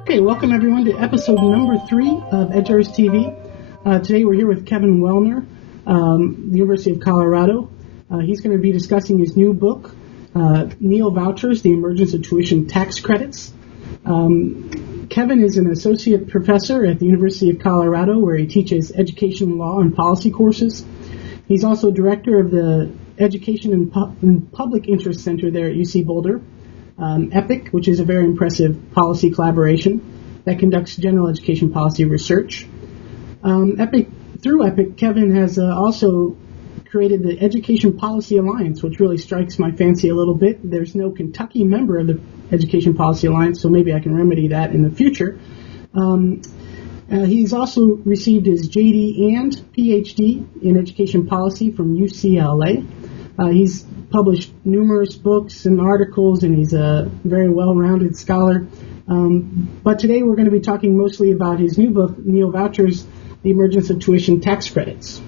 Okay, welcome everyone to episode number 3 of EdjuristTV. Today we're here with Kevin Welner, the University of Colorado. He's going to be discussing his new book, Neo Vouchers, The Emergence of Tuition Tax Credits. Kevin is an associate professor at the University of Colorado, where he teaches education law and policy courses. He's also director of the Education and Public Interest Center there at UC Boulder, EPIC, which is a very impressive policy collaboration that conducts general education policy research. Through EPIC, Kevin has also created the Education Policy Alliance, which really strikes my fancy a little bit. There's no Kentucky member of the Education Policy Alliance, so maybe I can remedy that in the future. He's also received his JD and PhD in education policy from UCLA. He's published numerous books and articles, and he's a very well-rounded scholar. But today we're going to be talking mostly about his new book, Neo Vouchers, The Emergence of Tuition Tax Credits.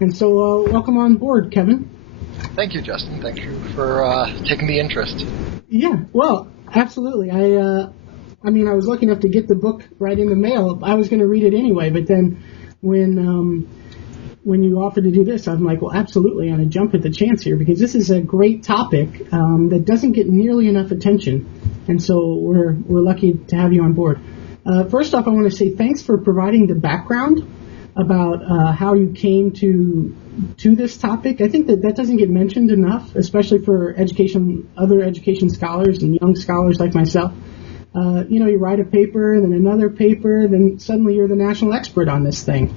And so welcome on board, Kevin. Thank you, Justin. Thank you for taking the interest. Yeah, well, absolutely. I was lucky enough to get the book right in the mail. I was going to read it anyway, but then when you offered to do this, I'm like, well, absolutely, I'm going to jump at the chance here, because this is a great topic that doesn't get nearly enough attention, and so we're lucky to have you on board. First off, I want to say thanks for providing the background about how you came to this topic. I think that doesn't get mentioned enough, especially for other education scholars and young scholars like myself. You write a paper, then another paper, then suddenly you're the national expert on this thing.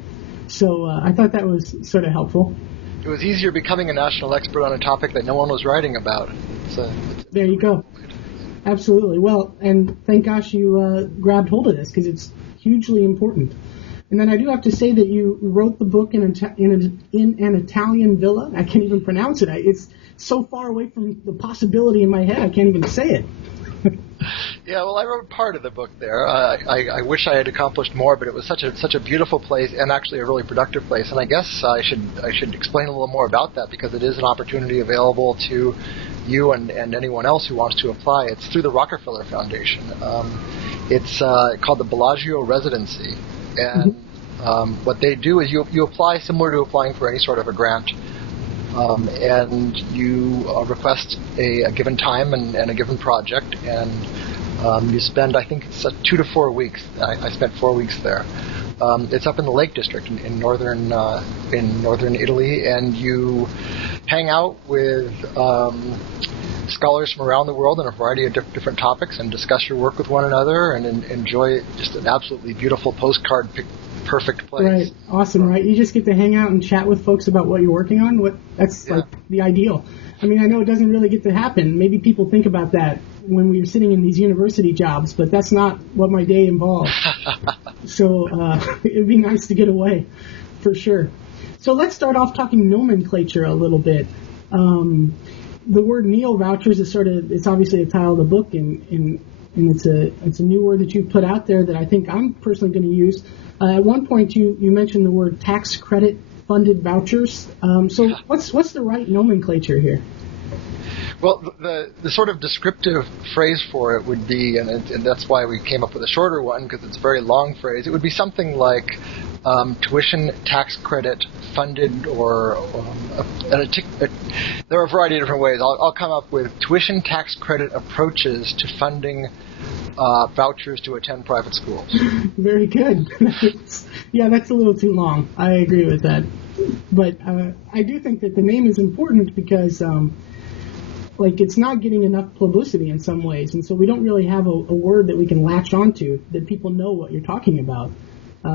So I thought that was sort of helpful. It was easier becoming a national expert on a topic that no one was writing about. There you go. Absolutely. Well, and thank gosh you grabbed hold of this, because it's hugely important. And then I do have to say that you wrote the book in an Italian villa. I can't even pronounce it. It's so far away from the possibility in my head, I can't even say it. Yeah, well, I wrote part of the book there. I wish I had accomplished more, but it was such a beautiful place, and actually a really productive place. And I guess I should explain a little more about that, because it is an opportunity available to you and anyone else who wants to apply. It's through the Rockefeller Foundation. It's called the Bellagio Residency, and what they do is you apply similar to applying for any sort of a grant. And you request a given time and a given project, and you spend, I think it's 2 to 4 weeks. I spent 4 weeks there. It's up in the Lake District in northern Italy, and you hang out with scholars from around the world on a variety of different topics, and discuss your work with one another, and enjoy just an absolutely beautiful postcard perfect place. Right. Awesome, right? You just get to hang out and chat with folks about what you're working on. That's like the ideal. I mean, I know it doesn't really get to happen. Maybe people think about that when we're sitting in these university jobs, but that's not what my day involves. So it'd be nice to get away, for sure. So let's start off talking nomenclature a little bit. The word Neo Vouchers is it's obviously the title of the book, and it's a new word that you've put out there that I think I'm personally going to use. At one point, you mentioned the word tax credit funded vouchers. So what's the right nomenclature here? Well, the sort of descriptive phrase for it would be, and that's why we came up with a shorter one, because it's a very long phrase. It would be something like tuition tax credit funded, or there are a variety of different ways. I'll come up with tuition tax credit approaches to funding vouchers to attend private schools. Very good. Yeah, that's a little too long. I agree with that. But I do think that the name is important, because it's not getting enough publicity in some ways, and so we don't really have a word that we can latch onto that people know what you're talking about.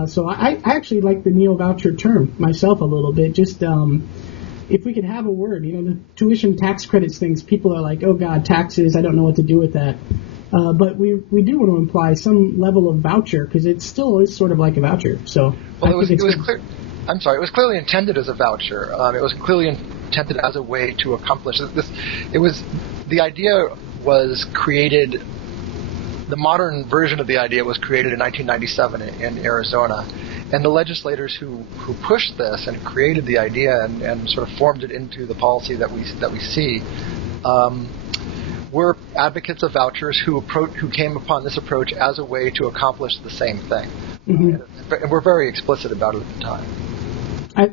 So I actually like the Neo Voucher term myself a little bit. Just if we could have a word, the tuition tax credits things, people are like, oh God, taxes, I don't know what to do with that. But we do want to imply some level of voucher, because it still is sort of like a voucher. So it was clearly intended as a voucher. It was clearly intended as a way to accomplish this. The idea was created. The modern version of the idea was created in 1997 in Arizona, And the legislators who pushed this and created the idea and sort of formed it into the policy that we see were advocates of vouchers who came upon this approach as a way to accomplish the same thing. Mm-hmm. And we're very explicit about it at the time.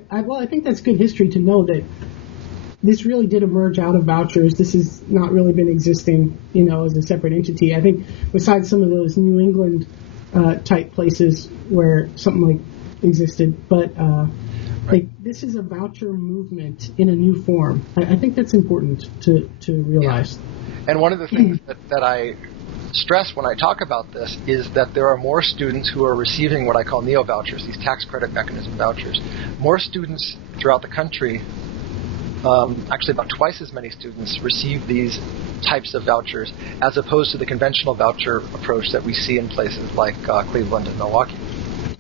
I think that's good history to know that this really did emerge out of vouchers. This has not really been existing, as a separate entity. I think besides some of those New England type places where something like existed, but this is a voucher movement in a new form. I think that's important to realize. Yeah. And one of the things that I stress when I talk about this is that there are more students who are receiving what I call neo-vouchers, these tax credit mechanism vouchers. More students throughout the country, actually about twice as many students, receive these types of vouchers as opposed to the conventional voucher approach that we see in places like Cleveland and Milwaukee.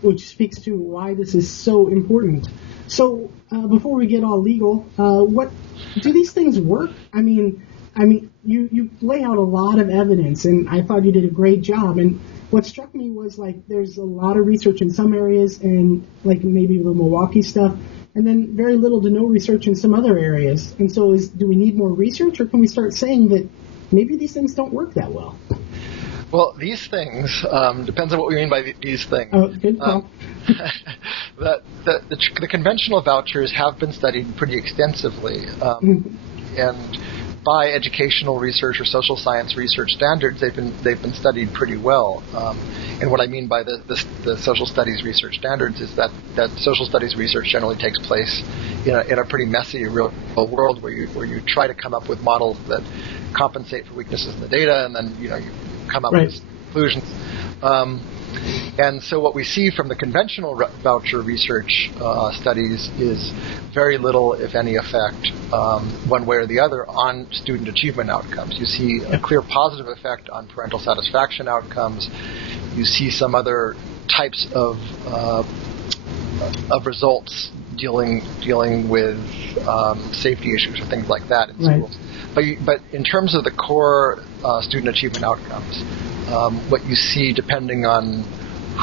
Which speaks to why this is so important. So before we get all legal, what do these things work? I mean, you lay out a lot of evidence, and I thought you did a great job. And what struck me was, there's a lot of research in some areas, and, maybe the Milwaukee stuff, and then very little to no research in some other areas. And so do we need more research, or can we start saying that maybe these things don't work that well? Well, these things, depends on what we mean by these things. Oh, good call. The conventional vouchers have been studied pretty extensively, and by educational research or social science research standards, they've been studied pretty well. And what I mean by the social studies research standards is that social studies research generally takes place in a pretty messy real world where you try to come up with models that compensate for weaknesses in the data, and then you come up with conclusions. And so what we see from the conventional voucher research studies is very little, if any, effect one way or the other on student achievement outcomes. You see a clear positive effect on parental satisfaction outcomes. You see some other types of results dealing with safety issues or things like that in schools. But in terms of the core student achievement outcomes, what you see depending on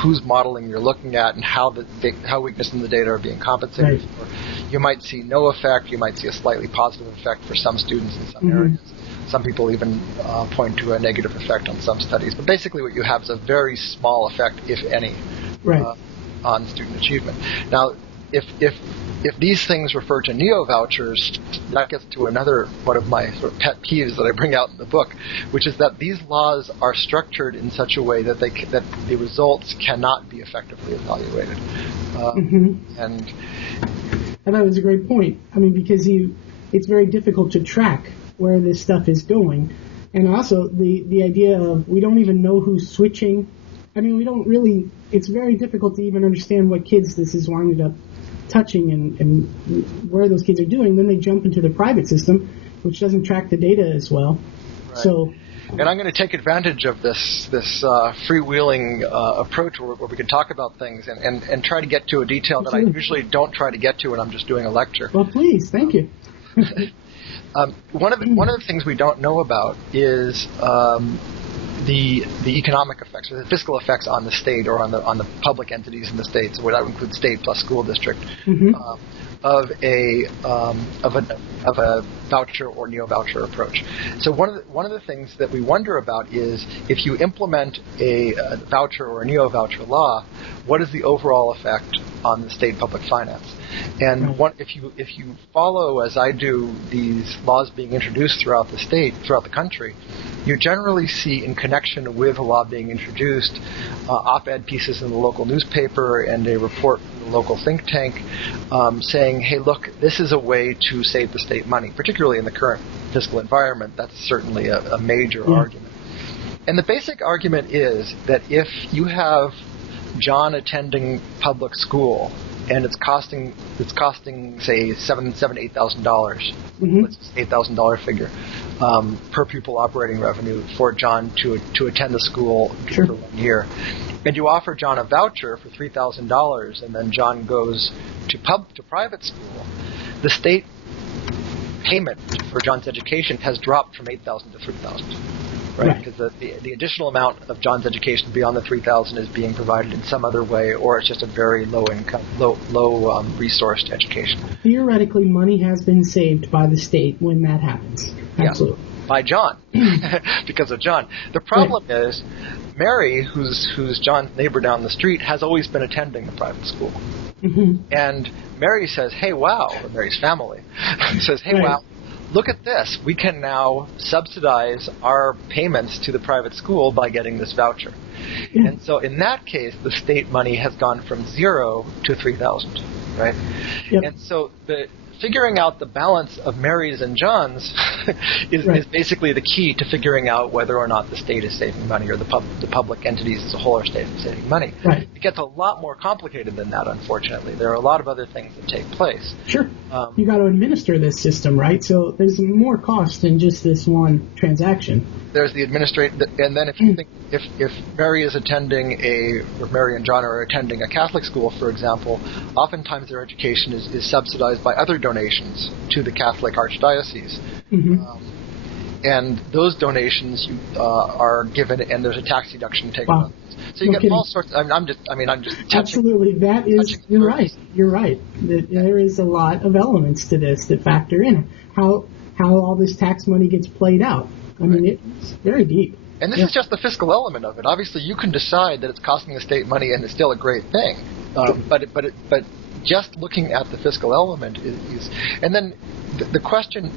whose modeling you're looking at and how weakness in the data are being compensated for, you might see no effect. You might see a slightly positive effect for some students in some areas. Some people even point to a negative effect on some studies. But basically what you have is a very small effect, if any, on student achievement. Now, if these things refer to neo-vouchers, that gets to another one of my sort of pet peeves that I bring out in the book, which is that these laws are structured in such a way that that the results cannot be effectively evaluated. And I thought it was a great point. I mean, because it's very difficult to track where this stuff is going. And also the idea of we don't even know who's switching. I mean, it's very difficult to even understand what kids this is winding up touching and where those kids are doing. Then they jump into the private system, which doesn't track the data as well. So, and I'm going to take advantage of this freewheeling approach where we can talk about things and try to get to a detail that I usually don't try to get to when I'm just doing a lecture. Well, please, thank you. One of the things we don't know about is the economic effects or the fiscal effects on the state or on the public entities in the state. So that would include state plus school district of a voucher or neo-voucher approach. So one of the things that we wonder about is if you implement a voucher or a neo-voucher law, what is the overall effect on the state public finance? And if you follow, as I do, these laws being introduced throughout the country, you generally see, in connection with a law being introduced, op-ed pieces in the local newspaper and a report from the local think tank saying, hey, look, this is a way to save the state money, particularly in the current fiscal environment. That's certainly a major argument. And the basic argument is that if you have John attending public school and it's costing say $8,000, let's just $8,000 figure per pupil operating revenue for John to attend the school for 1 year, and you offer John a voucher for $3,000, and then John goes to private school, the state payment for John's education has dropped from $8,000 to $3,000. right? Because the additional amount of John's education beyond the $3,000 is being provided in some other way, or it's just a very low income, low resourced education. Theoretically, money has been saved by the state when that happens. Absolutely. Yeah. By John, because of John. The problem is, Mary, who's John's neighbor down the street, has always been attending the private school. Mm-hmm. And Mary says, hey, wow, or Mary's family says, hey, wow, look at this. We can now subsidize our payments to the private school by getting this voucher. Yeah. And so in that case, the state money has gone from 0 to $3,000, right? Yep. And so figuring out the balance of Mary's and John's is basically the key to figuring out whether or not the state is saving money, or the public entities as a whole are saving money. Right. It gets a lot more complicated than that, unfortunately. There are a lot of other things that take place. Sure. You got to administer this system, right? So there's more cost than just this one transaction. There's the and then if you think if Mary is attending or Mary and John are attending a Catholic school, for example, oftentimes their education is subsidized by other donations to the Catholic Archdiocese. Mm-hmm. And those donations are given, and there's a tax deduction taken on those. So you get all sorts. I'm just absolutely. That is, you're right. You're right. There is a lot of elements to this that factor in how all this tax money gets played out. I mean, it's very deep. And this is just the fiscal element of it. Obviously, you can decide that it's costing the state money, and it's still a great thing. But just looking at the fiscal element is, and then the question.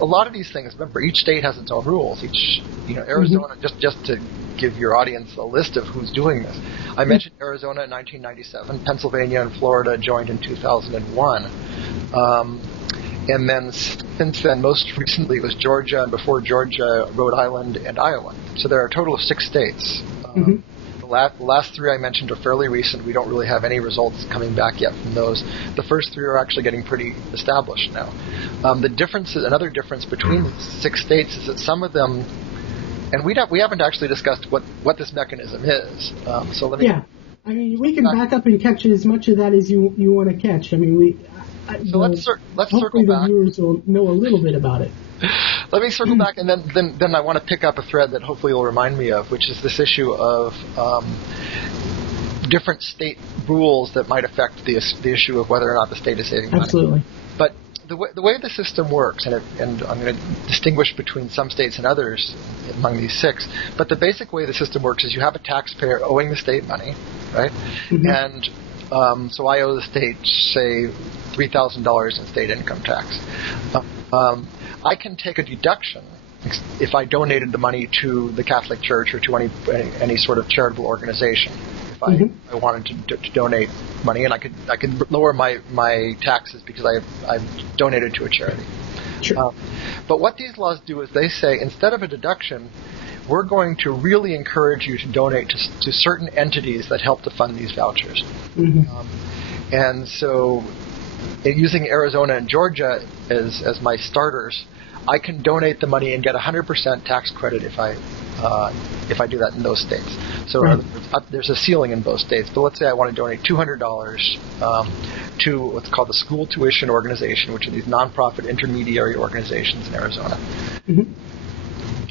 A lot of these things. Remember, each state has its own rules. Arizona. Mm-hmm. Just to give your audience a list of who's doing this. I mentioned Arizona in 1997. Pennsylvania and Florida joined in 2001. And then since then, most recently it was Georgia, and before Georgia, Rhode Island, and Iowa. So there are a total of 6 states. Mm-hmm. The last 3 I mentioned are fairly recent. We don't really have any results coming back yet from those. The first 3 are actually getting pretty established now. Another difference between the 6 states is that some of them, and we haven't actually discussed what this mechanism is. So let me. Yeah, I mean, we can back up and catch as much of that as you want to catch. I mean, let's circle back. Hopefully the viewers will know a little bit about it. Let me circle back, and then I want to pick up a thread that hopefully you'll remind me of, which is this issue of different state rules that might affect the issue of whether or not the state is saving money. Absolutely. But the way the system works, and I'm going to distinguish between some states and others among these 6, but the basic way the system works is you have a taxpayer owing the state money, right? Mm-hmm. And so I owe the state, say, $3,000 in state income tax. I can take a deduction if I donated the money to the Catholic Church or to any sort of charitable organization. If I wanted to donate money, and I could lower my taxes because I've donated to a charity. Sure. But what these laws do is they say, instead of a deduction, we're going to really encourage you to donate to certain entities that help to fund these vouchers. Mm-hmm. And so, using Arizona and Georgia as my starters, I can donate the money and get 100% tax credit if I do that in those states. So right. There's a ceiling in both states. But let's say I want to donate $200 to what's called the School Tuition Organization, which are these nonprofit intermediary organizations in Arizona. Mm-hmm.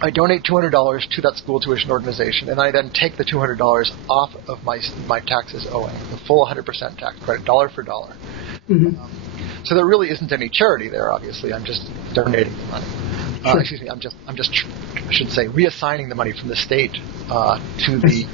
I donate $200 to that school tuition organization, and I then take the $200 off of my taxes owing, the full 100% tax credit, dollar for dollar. Mm-hmm. So there really isn't any charity there. Obviously, I'm just donating the money. Sure. Excuse me, I should say, reassigning the money from the state to the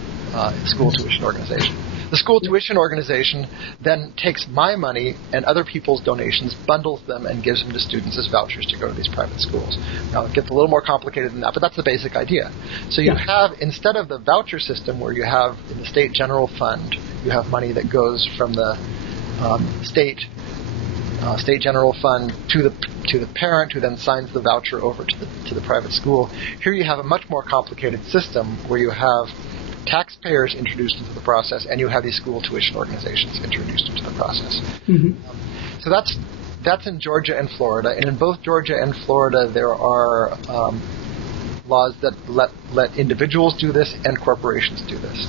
school tuition organization. The school tuition organization then takes my money and other people's donations, bundles them, and gives them to students as vouchers to go to these private schools. Now, it gets a little more complicated than that, but that's the basic idea. So you have, instead of the voucher system where you have in the state general fund, you have money that goes from the state general fund to the parent, who then signs the voucher over to the private school. Here you have a much more complicated system where you have taxpayers introduced into the process, and you have these school tuition organizations introduced into the process. Mm-hmm. So that's in Georgia and Florida, and in both Georgia and Florida there are laws that let individuals do this and corporations do this.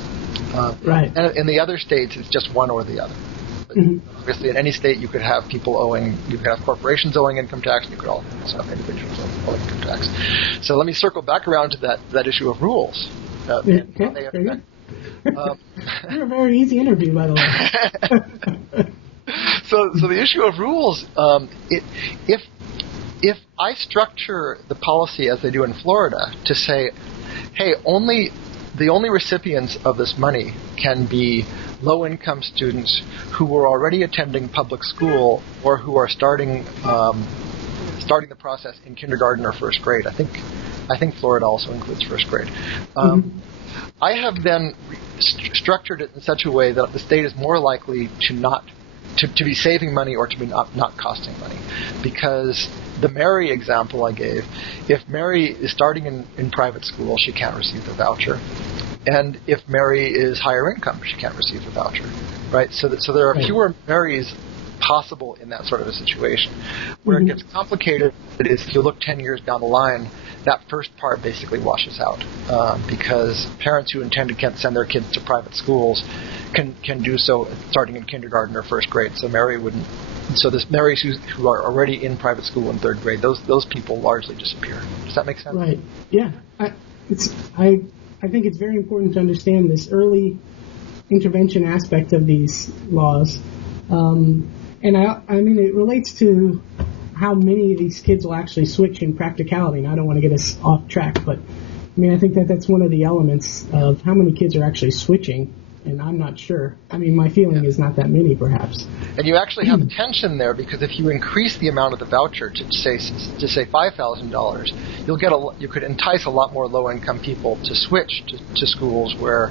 Right. And in the other states, it's just one or the other. But obviously, in any state, you could have corporations owing income tax, and you could also have individuals owing income tax. So let me circle back around to that issue of rules. Very good. You're a very easy interview, by the way. So the issue of rules, if I structure the policy as they do in Florida to say, hey, the only recipients of this money can be low-income students who are already attending public school or who are starting the process in kindergarten or first grade. I think Florida also includes first grade. I have then structured it in such a way that the state is more likely to be saving money or to be not costing money. Because the Mary example I gave, if Mary is starting in private school, she can't receive the voucher. And if Mary is higher income, she can't receive the voucher. Right? So there are fewer Marys possible in that sort of a situation. Where it gets complicated is if you look 10 years down the line, that first part basically washes out because parents who intend to send their kids to private schools can do so starting in kindergarten or first grade. So Mary wouldn't. So this Marys who are already in private school in third grade, those people largely disappear. Does that make sense? Right. Yeah. I think it's very important to understand this early intervention aspect of these laws. And I mean, it relates to how many of these kids will actually switch in practicality. And I don't want to get us off track, but I mean, I think that's one of the elements of how many kids are actually switching. And I'm not sure. I mean, my feeling is not that many, perhaps. And you actually have a tension there because if you increase the amount of the voucher to say $5,000, you could entice a lot more low-income people to switch to schools where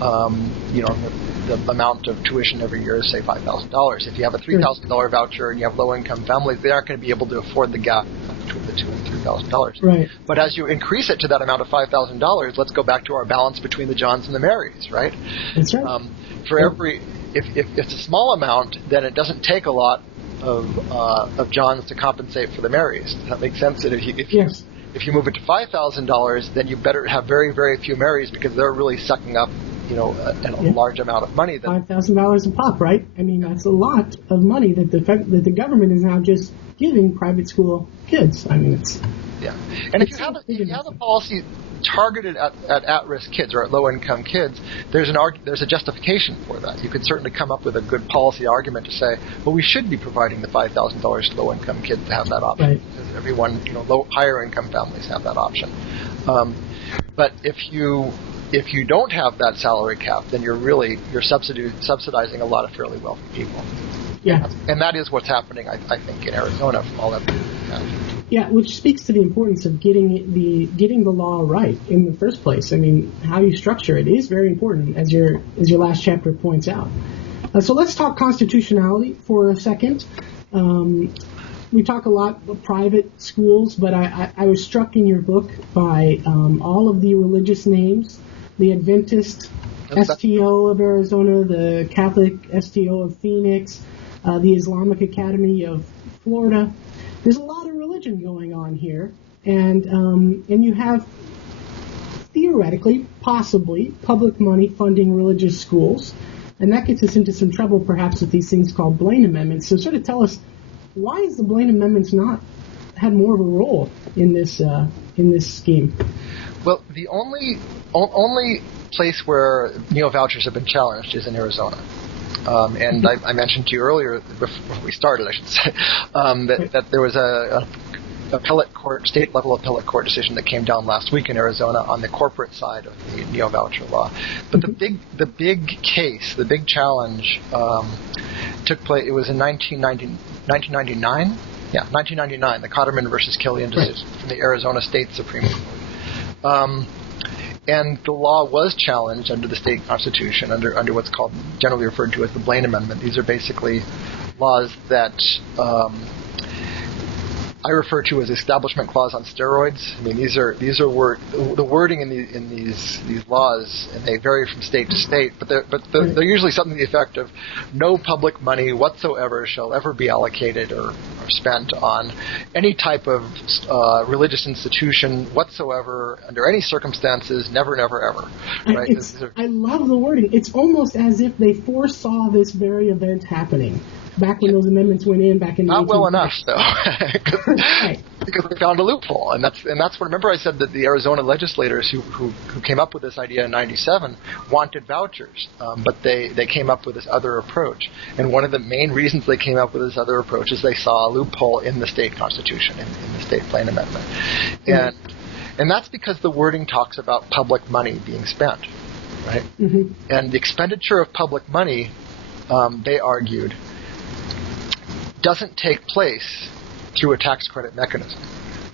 the amount of tuition every year is, say, $5,000. If you have a $3,000 voucher and you have low-income families, they aren't going to be able to afford the gap between the $2,000 and $3,000. Right. But as you increase it to that amount of $5,000, let's go back to our balance between the Johns and the Marys, right? That's right. If it's a small amount, then it doesn't take a lot of Johns to compensate for the Marys. Does that make sense? And if you move it to $5,000, then you better have very, very few Marys because they're really sucking up a large amount of money. $5,000 a pop, right? I mean, that's a lot of money that the government is now just giving private school kids. I mean, it's And if you have a policy targeted at-risk kids or at low-income kids, there's a justification for that. You could certainly come up with a good policy argument to say, well, we should be providing the $5,000 to low-income kids to have that option right. because everyone, higher-income families have that option. But if you don't have that salary cap, then you're subsidizing a lot of fairly wealthy people. Yeah. And that is what's happening, I think, in Arizona from all evidence we have. Yeah, which speaks to the importance of getting the law right in the first place. I mean, how you structure it is very important, as your last chapter points out. So let's talk constitutionality for a second. We talk a lot about private schools, but I was struck in your book by all of the religious names, the Adventist STO of Arizona, the Catholic STO of Phoenix, the Islamic Academy of Florida. There's a lot of religion going on here, and you have theoretically, possibly, public money funding religious schools, and that gets us into some trouble perhaps with these things called Blaine Amendments. So sort of tell us, why is the Blaine Amendments not had more of a role in this scheme? Well, the only place where neo-vouchers have been challenged is in Arizona. And I mentioned to you earlier, before we started, I should say, that there was a state-level appellate court decision that came down last week in Arizona on the corporate side of the neo-voucher law. But the big case, the big challenge, took place. It was in 1999. Yeah, 1999, the Cotterman versus Killian decision from the Arizona State Supreme Court. And the law was challenged under the state constitution, under what's called, generally referred to as the Blaine Amendment. These are basically laws that I refer to as establishment clause on steroids. I mean, these are the wording in these laws, and they vary from state to state, but they're usually something to the effect of no public money whatsoever shall ever be allocated or are spent on any type of religious institution whatsoever, under any circumstances, never, never, ever. Right? I love the wording. It's almost as if they foresaw this very event happening back when those amendments went in back in not well enough, though, right. because they found a loophole, and that's what. Remember, I said that the Arizona legislators who came up with this idea in '97 wanted vouchers, but they came up with this other approach. And one of the main reasons they came up with this other approach is they saw a loophole in the state constitution, in the state Blaine Amendment, and that's because the wording talks about public money being spent, right? Mm-hmm. And the expenditure of public money, they argued, doesn't take place through a tax credit mechanism,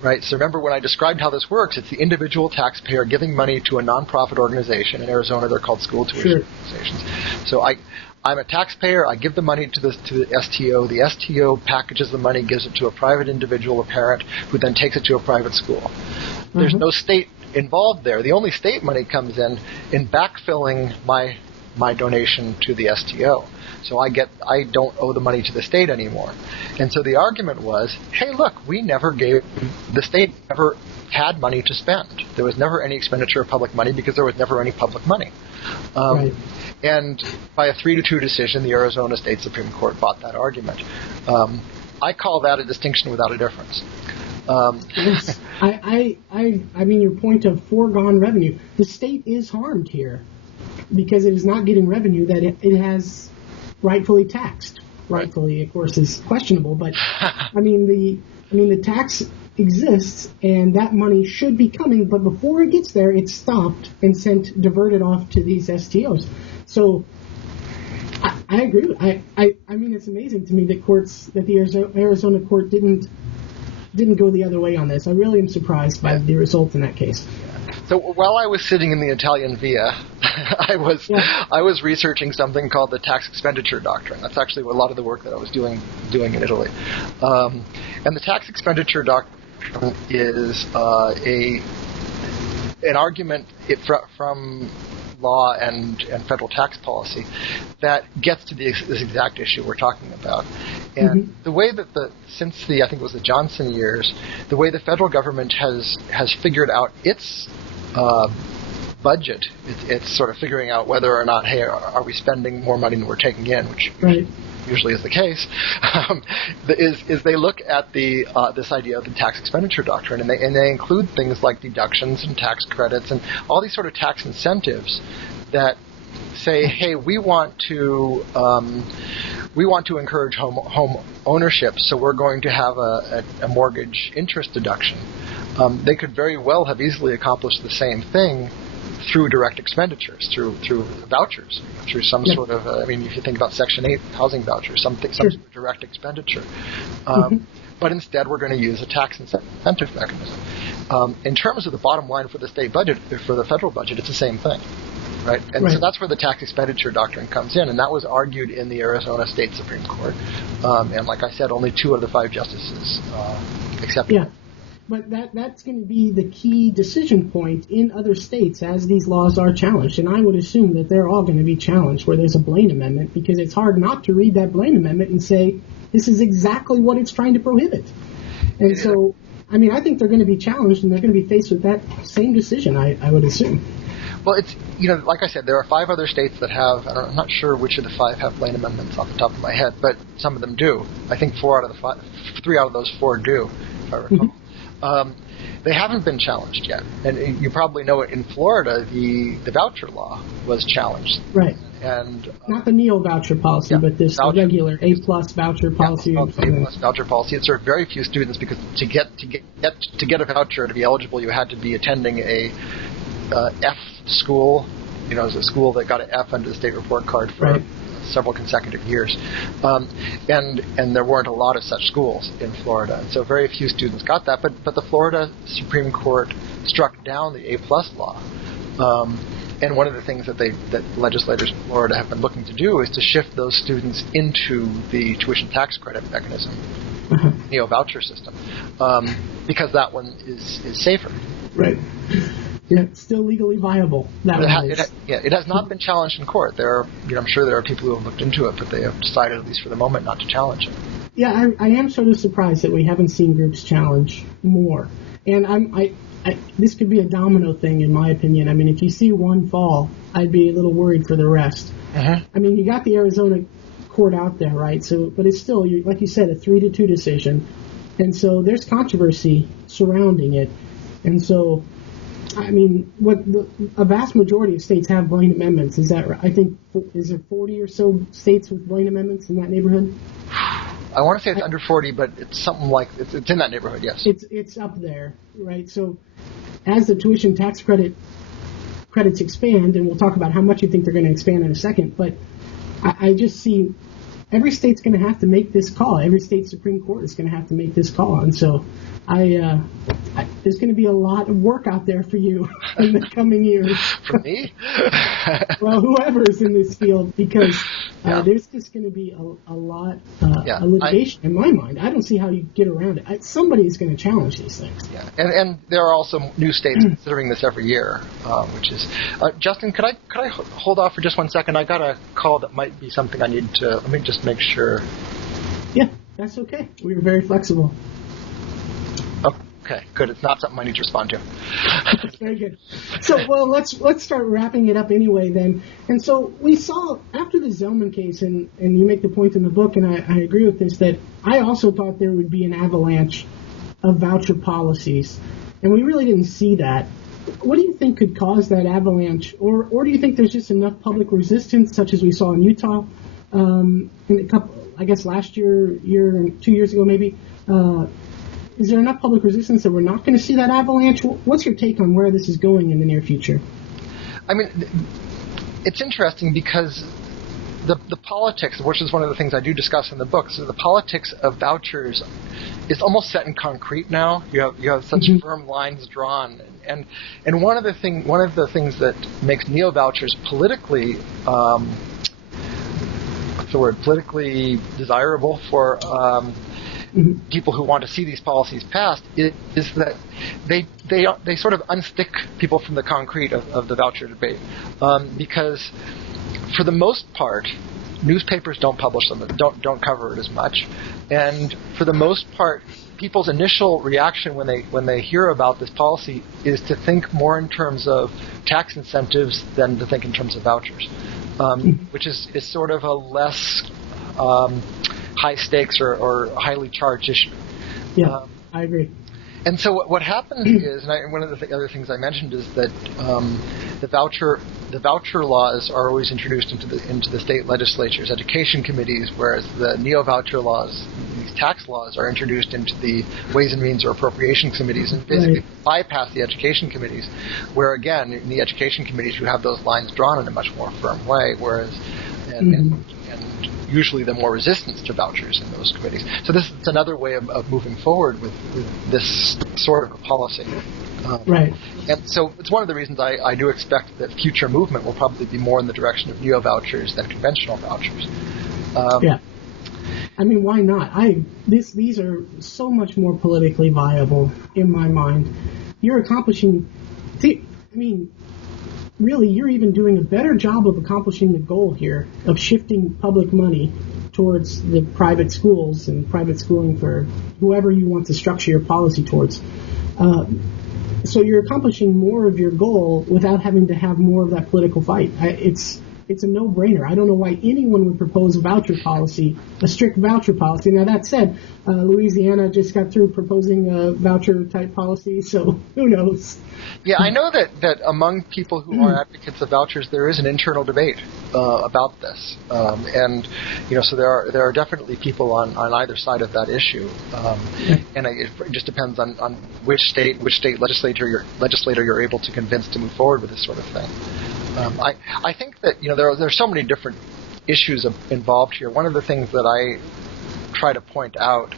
right? So remember when I described how this works, it's the individual taxpayer giving money to a nonprofit organization. In Arizona, they're called school tuition organizations. So I'm a taxpayer. I give the money to the STO. The STO packages the money, gives it to a private individual, a parent, who then takes it to a private school. Mm-hmm. There's no state involved there. The only state money comes in backfilling my donation to the STO. So I don't owe the money to the state anymore. And so the argument was, hey, look, the state never had money to spend. There was never any expenditure of public money because there was never any public money. Right. And by a 3-2 decision, the Arizona State Supreme Court bought that argument. I call that a distinction without a difference. Yes. I mean, your point of foregone revenue. The state is harmed here because it is not getting revenue that it has rightfully taxed. Rightfully, of course, is questionable, but I mean the tax exists and that money should be coming, but before it gets there, it's stopped and diverted off to these STOs. So I agree. I mean, it's amazing to me that the Arizona court didn't go the other way on this. I really am surprised by the result in that case. So while I was sitting in the Italian Via, I was researching something called the Tax Expenditure Doctrine. That's actually a lot of the work that I was doing in Italy. And the Tax Expenditure Doctrine is an argument from law and federal tax policy that gets to this exact issue we're talking about. And the way that since I think it was the Johnson years, the way the federal government has figured out its budget, it's sort of figuring out whether or not, hey, are we spending more money than we're taking in, which usually is the case, is they look at this idea of the tax expenditure doctrine, and they include things like deductions and tax credits and all these sort of tax incentives that say, hey, we want to encourage home ownership, so we're going to have a mortgage interest deduction. They could very well have easily accomplished the same thing through direct expenditures, through vouchers, through some sort of, if you think about Section 8 housing vouchers, some sort of direct expenditure. But instead, we're going to use a tax incentive mechanism. In terms of the bottom line for the state budget, for the federal budget, it's the same thing. Right? And so that's where the tax expenditure doctrine comes in, and that was argued in the Arizona State Supreme Court. And like I said, only 2 of the 5 justices accepted it. But that's going to be the key decision point in other states as these laws are challenged. And I would assume that they're all going to be challenged where there's a Blaine Amendment, because it's hard not to read that Blaine Amendment and say, this is exactly what it's trying to prohibit. And so, I think they're going to be challenged, and they're going to be faced with that same decision, I would assume. Well, it's, like I said, there are 5 other states that have, I'm not sure which of the 5 have Blaine Amendments off the top of my head, but some of them do. I think 3 out of those 4 do, if I recall. They haven't been challenged yet. And you probably know it in Florida, the voucher law was challenged. Right. And not the neo-voucher policy, but this regular A-plus voucher policy. Yeah, A-plus voucher policy. It served very few students because to get a voucher, to be eligible, you had to be attending a F school. It was a school that got an F under the state report card for several consecutive years. And there weren't a lot of such schools in Florida. And so very few students got that. But the Florida Supreme Court struck down the A-plus law. And one of the things that legislators in Florida have been looking to do is to shift those students into the tuition tax credit mechanism, neo-voucher system, because that one is safer. Right. Yeah, it's still legally viable. It has not been challenged in court. I'm sure there are people who have looked into it, but they have decided, at least for the moment, not to challenge it. Yeah, I am sort of surprised that we haven't seen groups challenge more. And this could be a domino thing, in my opinion. I mean, if you see one fall, I'd be a little worried for the rest. Uh-huh. I mean, you got the Arizona court out there, right? So, but it's still, like you said, a 3-2 decision. And so there's controversy surrounding it. And so, I mean, a vast majority of states have Blaine Amendments. Is that right? I think, is there 40 or so states with Blaine Amendments in that neighborhood? I want to say it's under 40, but it's something like, it's in that neighborhood, yes. It's up there, right? So as the tuition tax credits expand, and we'll talk about how much you think they're going to expand in a second, but I just see every state's going to have to make this call. Every state Supreme Court is going to have to make this call. And so there's going to be a lot of work out there for you in the coming years. For me? Well, whoever's in this field, because there's just going to be a lot of litigation in my mind. I don't see how you get around it. Somebody's going to challenge these things. Yeah, and there are also new states considering this every year, which is Justin. Could I hold off for just 1 second? I got a call that might be something I need to. Let me just make sure. Yeah, that's okay. We were very flexible. Okay, good. It's not something I need to respond to. That's very good. So, well, let's start wrapping it up anyway then. And so we saw after the Zellman case, and you make the point in the book, and I agree with this, that I also thought there would be an avalanche of voucher policies, and we really didn't see that. What do you think could cause that avalanche, or do you think there's just enough public resistance, such as we saw in Utah, in a couple, I guess last year, 2 years ago maybe? Is there enough public resistance that we're not going to see that avalanche? What's your take on where this is going in the near future? I mean, it's interesting because the politics, which is one of the things I do discuss in the book, so the politics of vouchers is almost set in concrete now. You have such firm lines drawn, and one of the things that makes neo-vouchers politically what's the word? Politically desirable for people who want to see these policies passed is that they sort of unstick people from the concrete of the voucher debate, because for the most part newspapers don't publish them, don't cover it as much, and for the most part people's initial reaction when they hear about this policy is to think more in terms of tax incentives than to think in terms of vouchers, which is sort of a less high stakes or highly charged issue. Yeah, I agree. And so what happens is, and one of the other things I mentioned is that the voucher laws are always introduced into the state legislatures, education committees, whereas the neo-voucher laws, these tax laws, are introduced into the Ways and Means or Appropriation committees and basically bypass the education committees, where again in the education committees you have those lines drawn in a much more firm way, whereas and usually the more resistance to vouchers in those committees. So this is another way of moving forward with this sort of a policy. Right. And so it's one of the reasons I do expect that future movement will probably be more in the direction of neo-vouchers than conventional vouchers. Yeah. I mean, why not? These are so much more politically viable in my mind. You're accomplishing, really, you're even doing a better job of accomplishing the goal here of shifting public money towards the private schools and private schooling for whoever you want to structure your policy towards. So you're accomplishing more of your goal without having to have more of that political fight. It's a no-brainer. I don't know why anyone would propose a strict voucher policy. Now, that said, Louisiana just got through proposing a voucher-type policy, so who knows? Yeah, I know that among people who are advocates of vouchers, there is an internal debate about this, and so there are definitely people on either side of that issue, and it just depends on which state legislator you're able to convince to move forward with this sort of thing. I think that there are so many different issues involved here. One of the things that I try to point out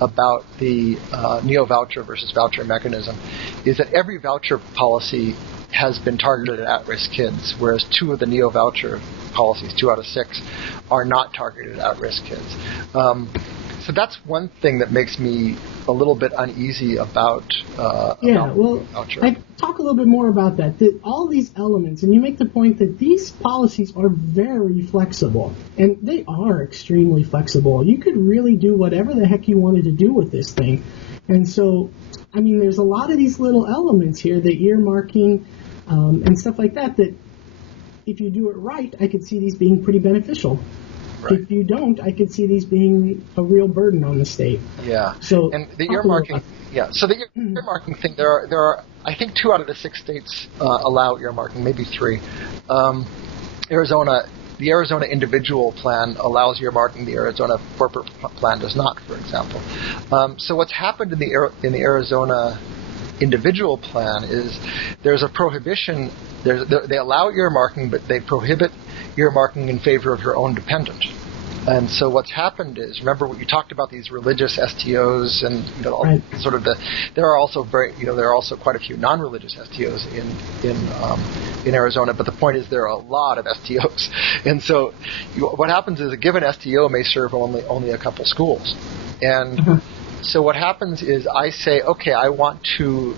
about the neo-voucher versus voucher mechanism is that every voucher policy has been targeted at at-risk kids, whereas 2 of the neo-voucher policies, 2 out of 6, are not targeted at at-risk kids. So that's one thing that makes me a little bit uneasy about. Voucher. I talk a little bit more about that. That all these elements, and you make the point that these policies are very flexible, and they are extremely flexible. You could really do whatever the heck you wanted to do with this thing, and so, I mean, there's a lot of these little elements here, the earmarking and stuff like that. That if you do it right, I could see these being pretty beneficial. Right. If you don't, I could see these being a real burden on the state. Yeah. So and the earmarking. Yeah. So the earmarking thing, there are I think 2 out of the 6 states allow earmarking, maybe 3. Arizona, the Arizona individual plan allows earmarking. The Arizona corporate plan does not, for example. So what's happened in the Arizona individual plan is there's a prohibition. They allow earmarking, but they prohibit earmarking in favor of your own dependent. And so what's happened is, remember what you talked about, these religious STOs, and right. Sort of there are also quite a few non-religious STOs in Arizona. But the point is, there are a lot of STOs, and so what happens is a given STO may serve only a couple schools, and so what happens is I say, okay, I want to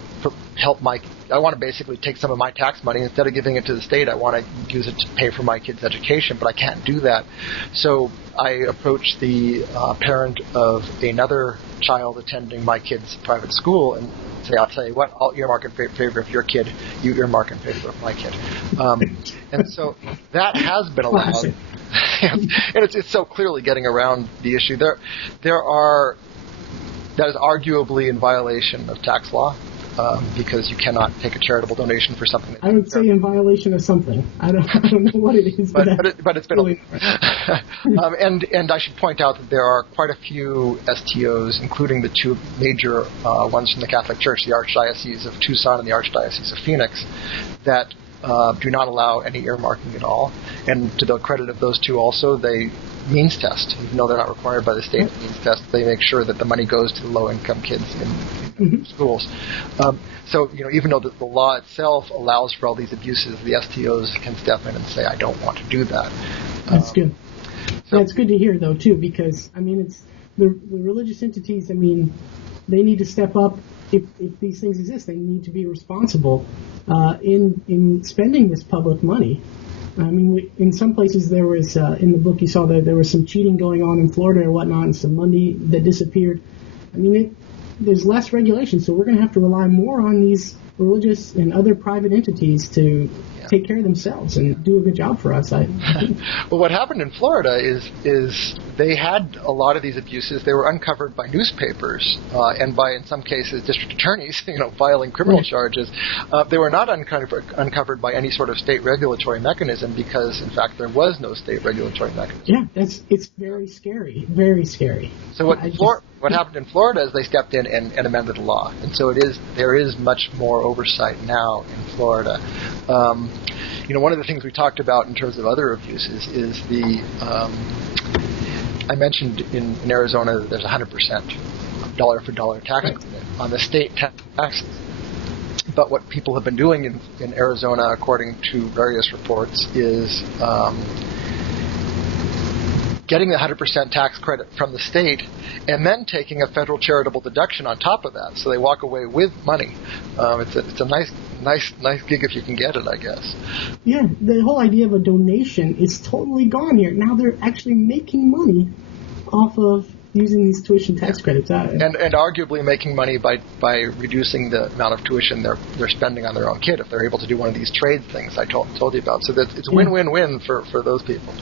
basically take some of my tax money, instead of giving it to the state, I want to use it to pay for my kid's education, but I can't do that. So I approach the parent of another child attending my kid's private school and say, I'll tell you what, I'll earmark in favor of your kid, you earmark in favor of my kid. And so that has been allowed. And it's so clearly getting around the issue. That is arguably in violation of tax law, because you cannot take a charitable donation for something. I would say in violation of something. I don't know what it is, but it's been. Really and I should point out that there are quite a few STOs, including the 2 major ones from the Catholic Church, the Archdiocese of Tucson and the Archdiocese of Phoenix, that do not allow any earmarking at all. And to the credit of those 2 also, they means test. Even though they're not required by the state means test, they make sure that the money goes to the low-income kids in schools. So, even though the law itself allows for all these abuses, the STOs can step in and say, I don't want to do that. That's good. So that's good to hear, though, too, because, I mean, it's the religious entities, I mean, they need to step up. If these things exist, they need to be responsible in spending this public money. I mean, in some places there was, in the book you saw that there was some cheating going on in Florida or whatnot, and some money that disappeared. I mean, there's less regulation, so we're going to have to rely more on these religious and other private entities to take care of themselves and do a good job for us. Well, what happened in Florida is they had a lot of these abuses. They were uncovered by newspapers and by, in some cases, district attorneys, filing criminal charges. They were not uncovered by any sort of state regulatory mechanism because, in fact, there was no state regulatory mechanism. Yeah, it's very scary, very scary. So what happened in Florida is they stepped in and amended the law, and so there is much more oversight now in Florida. One of the things we talked about in terms of other abuses is I mentioned in Arizona that there's 100% dollar-for-dollar tax on the state taxes. But what people have been doing in Arizona, according to various reports, is getting the 100% tax credit from the state and then taking a federal charitable deduction on top of that. So they walk away with money. It's a nice gig if you can get it, I guess. Yeah, the whole idea of a donation is totally gone here. Now they're actually making money off of using these tuition tax credits. And arguably making money by reducing the amount of tuition they're spending on their own kid if they're able to do one of these trade things I told you about. So that it's win-win-win for those people.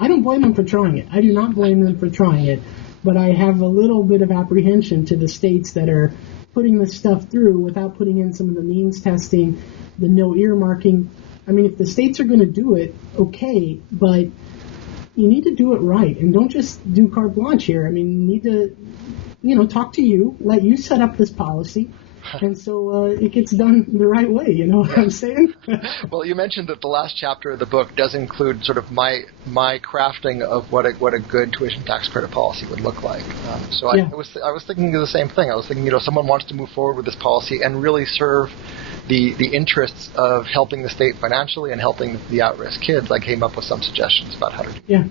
I don't blame them for trying it. I do not blame them for trying it. But I have a little bit of apprehension to the states that are putting this stuff through without putting in some of the means testing, the no earmarking. I mean, if the states are going to do it, okay, but you need to do it right. And don't just do carte blanche here. I mean, you need to, talk to you, let you set up this policy. And so it gets done the right way, you know what I'm saying? Well, you mentioned that the last chapter of the book does include sort of my crafting of what a good tuition tax credit policy would look like. I was thinking of the same thing. I was thinking, someone wants to move forward with this policy and really serve the interests of helping the state financially and helping the at-risk kids, I came up with some suggestions about how to do it. Yeah.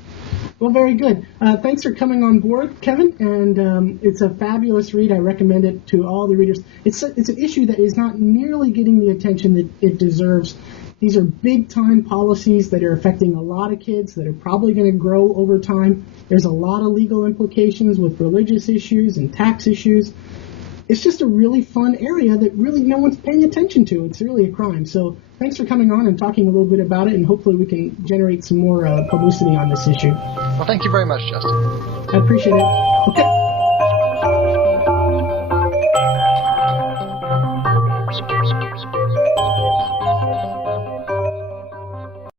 Well, very good. Thanks for coming on board, Kevin, and it's a fabulous read. I recommend it to all the readers. It's an issue that is not nearly getting the attention that it deserves. These are big-time policies that are affecting a lot of kids that are probably going to grow over time. There's a lot of legal implications with religious issues and tax issues. It's just a really fun area that really no one's paying attention to. It's really a crime. So thanks for coming on and talking a little bit about it, and hopefully we can generate some more publicity on this issue. Well, thank you very much, Justin. I appreciate it. Okay.